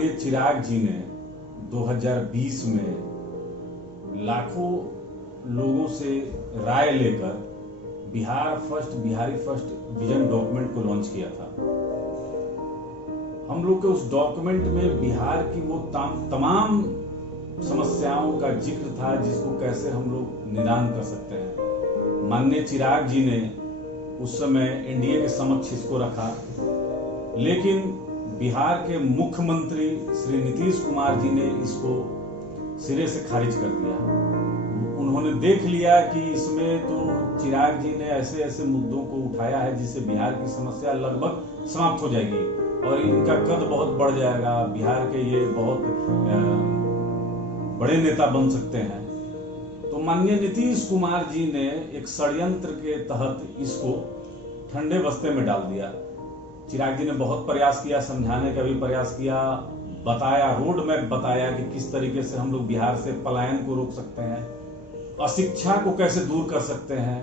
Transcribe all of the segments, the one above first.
माननीय चिराग जी ने 2020 में लाखों लोगों से राय लेकर बिहारी फर्स्ट विजन डॉक्यूमेंट को लॉन्च किया था। हम लोग के उस डॉक्यूमेंट में बिहार की वो तमाम समस्याओं का जिक्र था जिसको कैसे हम लोग निदान कर सकते हैं। माननीय चिराग जी ने उस समय एनडीए के समक्ष इसको रखा, लेकिन बिहार के मुख्यमंत्री श्री नीतीश कुमार जी ने इसको सिरे से खारिज कर दिया। उन्होंने देख लिया कि इसमें तो चिराग जी ने ऐसे ऐसे मुद्दों को उठाया है जिससे बिहार की समस्या लगभग समाप्त हो जाएगी और इनका कद बहुत बढ़ जाएगा, बिहार के ये बहुत बड़े नेता बन सकते हैं। तो माननीय नीतीश कुमार जी ने एक षड्यंत्र के तहत इसको ठंडे बस्ते में डाल दिया। चिराग जी ने बहुत प्रयास किया, समझाने का भी प्रयास किया, बताया, रोड मैप बताया कि किस तरीके से हम लोग बिहार से पलायन को रोक सकते हैं, अशिक्षा को कैसे दूर कर सकते हैं,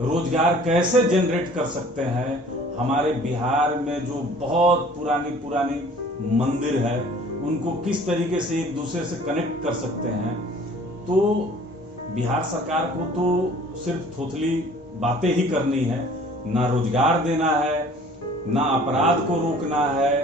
रोजगार कैसे जनरेट कर सकते हैं। हमारे बिहार में जो बहुत पुरानी मंदिर है उनको किस तरीके से एक दूसरे से कनेक्ट कर सकते हैं। तो बिहार सरकार को तो सिर्फ थोथली बातें ही करनी है, ना रोजगार देना है, ना अपराध को रोकना है,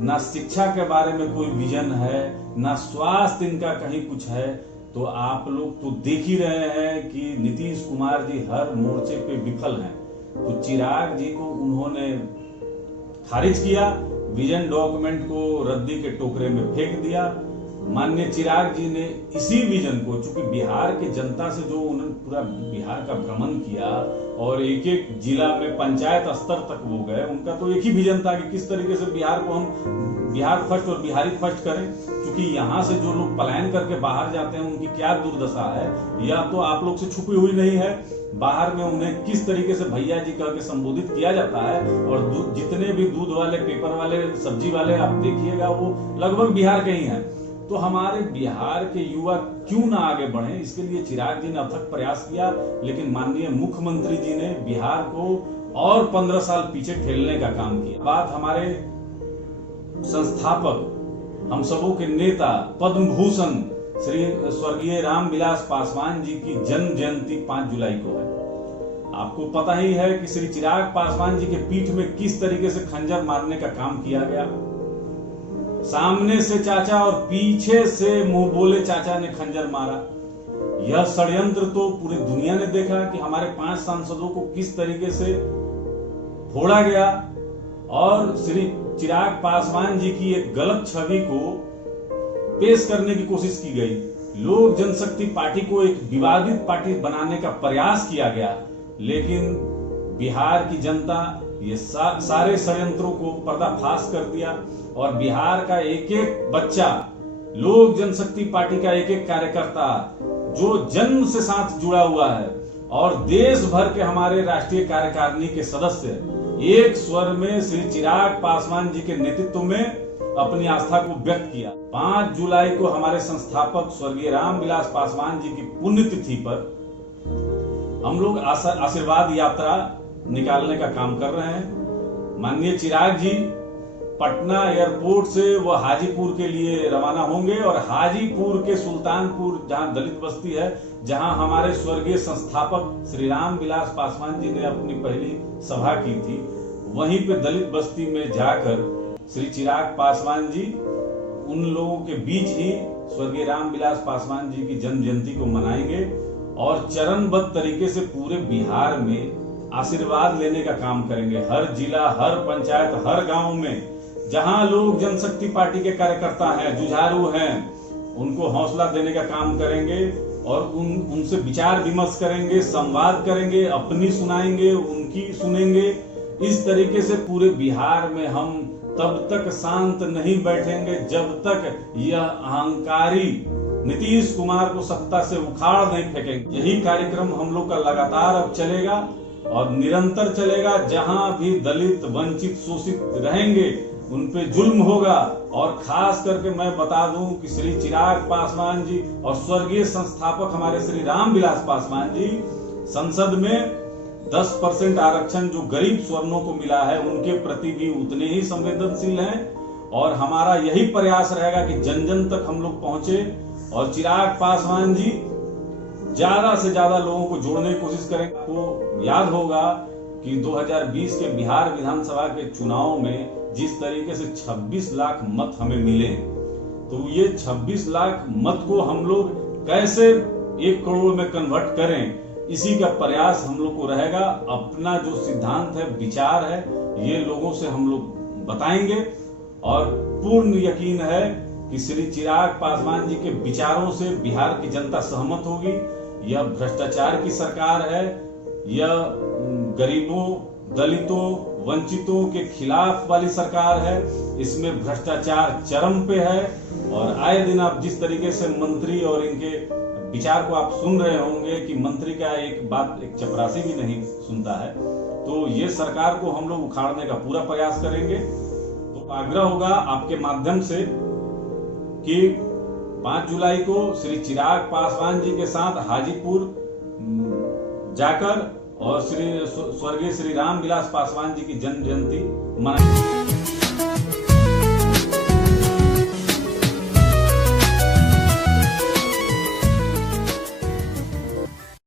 ना शिक्षा के बारे में कोई विजन है, ना स्वास्थ्य इनका कहीं कुछ है। तो आप लोग तो देख ही रहे हैं कि नीतीश कुमार जी हर मोर्चे पे विफल हैं। तो चिराग जी को उन्होंने खारिज किया, विजन डॉक्यूमेंट को रद्दी के टोकरे में फेंक दिया। माननीय चिराग जी ने इसी विजन को, चूंकि बिहार के जनता से जो उन्होंने पूरा बिहार का भ्रमण किया और एक एक जिला में पंचायत स्तर तक वो गए, उनका तो एक ही विजन था कि किस तरीके से बिहार को हम बिहार फर्स्ट और बिहारी फर्स्ट करें। क्योंकि यहाँ से जो लोग पलायन करके बाहर जाते हैं उनकी क्या दुर्दशा है, यह तो आप लोग से छुपी हुई नहीं है। बाहर में उन्हें किस तरीके से भैया जी कह के संबोधित किया जाता है और जितने भी दूध वाले, पेपर वाले, सब्जी वाले आप देखिएगा वो लगभग बिहार के ही हैं। तो हमारे बिहार के युवा क्यों ना आगे बढ़े, इसके लिए चिराग जी ने अथक प्रयास किया, लेकिन माननीय मुख्यमंत्री जी ने बिहार को और 15 साल पीछे ठेलने का काम किया। बात हमारे संस्थापक, हम सबों के नेता, पद्म भूषण श्री स्वर्गीय रामविलास पासवान जी की जन्म जयंती 5 जुलाई को है। आपको पता ही है कि श्री चिराग पासवान जी के पीठ में किस तरीके से खंजर मारने का काम किया गया। सामने से चाचा और पीछे से मुंह बोले चाचा ने खंजर मारा। यह षड्यंत्र तो पूरी दुनिया ने देखा कि हमारे 5 सांसदों को किस तरीके से फोड़ा गया और श्री चिराग पासवान जी की एक गलत छवि को पेश करने की कोशिश की गई। लोक जनशक्ति पार्टी को एक विवादित पार्टी बनाने का प्रयास किया गया, लेकिन बिहार की जनता ये सारे षड्यंत्रों को पर्दाफाश कर दिया और बिहार का एक एक बच्चा, लोक जनशक्ति पार्टी का एक एक कार्यकर्ता जो जन्म से साथ जुड़ा हुआ है और देश भर के हमारे राष्ट्रीय कार्यकारिणी के सदस्य एक स्वर में श्री चिराग पासवान जी के नेतृत्व में अपनी आस्था को व्यक्त किया। 5 जुलाई को हमारे संस्थापक स्वर्गीय रामविलास पासवान जी की पुण्यतिथि पर हम लोग आशीर्वाद यात्रा निकालने का काम कर रहे हैं। माननीय चिराग जी पटना एयरपोर्ट से वो हाजीपुर के लिए रवाना होंगे और हाजीपुर के सुल्तानपुर, जहां दलित बस्ती है, जहां हमारे स्वर्गीय संस्थापक श्री रामविलास पासवान जी ने अपनी पहली सभा की थी, वहीं पे दलित बस्ती में जाकर श्री चिराग पासवान जी उन लोगों के बीच ही स्वर्गीय रामविलास पासवान जी की जन्म जयंती को मनाएंगे और चरणबद्ध तरीके से पूरे बिहार में आशीर्वाद लेने का काम करेंगे। हर जिला, हर पंचायत, हर गांव में जहां लोग जनशक्ति पार्टी के कार्यकर्ता हैं, जुझारू हैं, उनको हौसला देने का काम करेंगे और उनसे विचार विमर्श करेंगे, संवाद करेंगे, अपनी सुनाएंगे, उनकी सुनेंगे। इस तरीके से पूरे बिहार में हम तब तक शांत नहीं बैठेंगे जब तक यह अहंकारी नीतीश कुमार को सत्ता से उखाड़ नहीं फेंकेंगे। यही कार्यक्रम हम लोग का लगातार अब चलेगा और निरंतर चलेगा। जहां भी दलित, वंचित, शोषित रहेंगे उन पे जुल्म होगा। और खास करके मैं बता दूं कि श्री चिराग पासवान जी और स्वर्गीय संस्थापक हमारे श्री रामविलास पासवान जी संसद में 10% आरक्षण जो गरीब स्वर्णों को मिला है उनके प्रति भी उतने ही संवेदनशील हैं और हमारा यही प्रयास रहेगा कि जन जन तक हम लोग पहुंचे और चिराग पासवान जी ज्यादा से ज्यादा लोगों को जोड़ने की कोशिश करेंगे। आपको याद होगा कि 2020 के बिहार विधानसभा के चुनाव में जिस तरीके से 26 लाख मत हमें मिले, तो ये 26 लाख मत को हम लोग कैसे 1 करोड़ में कन्वर्ट करें, इसी का प्रयास हम लोग को रहेगा। अपना जो सिद्धांत है, विचार है, ये लोगों से हम लोग बताएंगे और पूर्ण यकीन है कि श्री चिराग पासवान जी के विचारों से बिहार की जनता सहमत होगी। यह भ्रष्टाचार की सरकार है, यह गरीबों, दलितों, वंचितों के खिलाफ वाली सरकार है। इसमें भ्रष्टाचार चरम पे है और आए दिन आप जिस तरीके से मंत्री और इनके विचार को आप सुन रहे होंगे कि मंत्री का एक बात एक चपरासी भी नहीं सुनता है, तो ये सरकार को हम लोग उखाड़ने का पूरा प्रयास करेंगे। तो आग्रह होगा आपके माध्यम से कि 5 जुलाई को श्री चिराग पासवान जी के साथ हाजीपुर जाकर और स्वर्गीय श्री रामविलास पासवान जी की जन्म जयंती मनाएं।